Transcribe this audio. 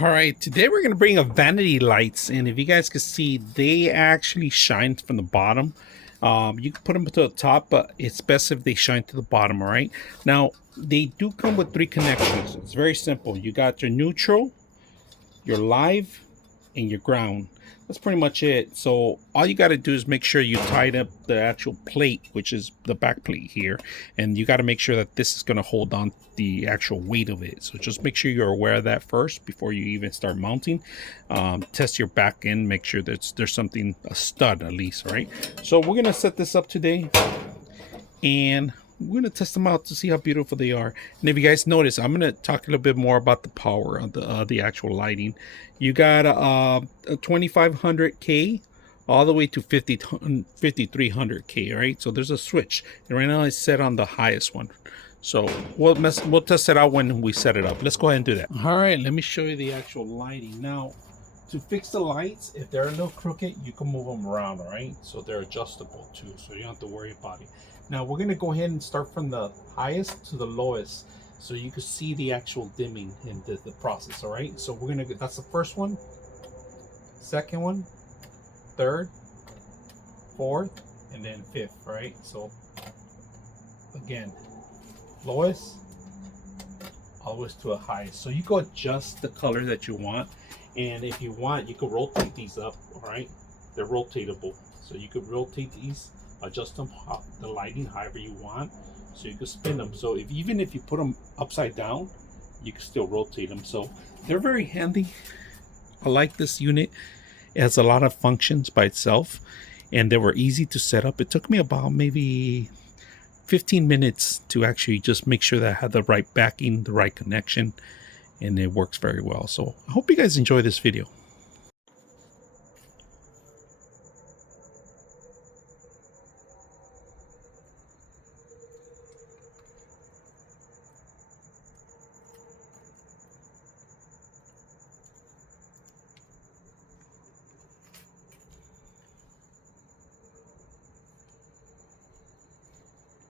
All right, today we're going to bring up vanity lights, and if you guys can see, they actually shine from the bottom. You can put them to the top, but it's best if they shine to the bottom. All right, now they do come with 3 connections. It's very simple. You got your neutral, your live, and your ground. That's pretty much it. So all you got to do is make sure you tied up the actual plate, which is the back plate here, and you got to make sure that this is going to hold on the actual weight of it. So just make sure you're aware of that first before you even start mounting. Test your back end, make sure that there's something, a stud at least. All right, so we're gonna set this up today, and we're going to test them out to see how beautiful they are. And if you guys notice, I'm going to talk a little bit more about the power of the actual lighting. You got a 2500K all the way to 5300K, right? So there's a switch, and right now it's set on the highest one. So we'll test it out when we set it up. Let's go ahead and do that. All right, let me show you the actual lighting. Now, to fix the lights, if they're a little crooked, you can move them around, all right? So they're adjustable too, so you don't have to worry about it. Now we're gonna go ahead and start from the highest to the lowest, so you can see the actual dimming in the process, all right? So we're gonna get, that's the first one, second one, third, fourth, and then fifth, right? So again, lowest, always to a highest. So you can adjust the color that you want. And if you want, you can rotate these up, all right? They're rotatable. So you could rotate these, adjust them, the lighting however you want. So you can spin them. So even if you put them upside down, you can still rotate them. So they're very handy. I like this unit. It has a lot of functions by itself, and they were easy to set up. It took me about maybe 15 minutes to actually just make sure that I had the right backing, the right connection, and it works very well. So I hope you guys enjoy this video.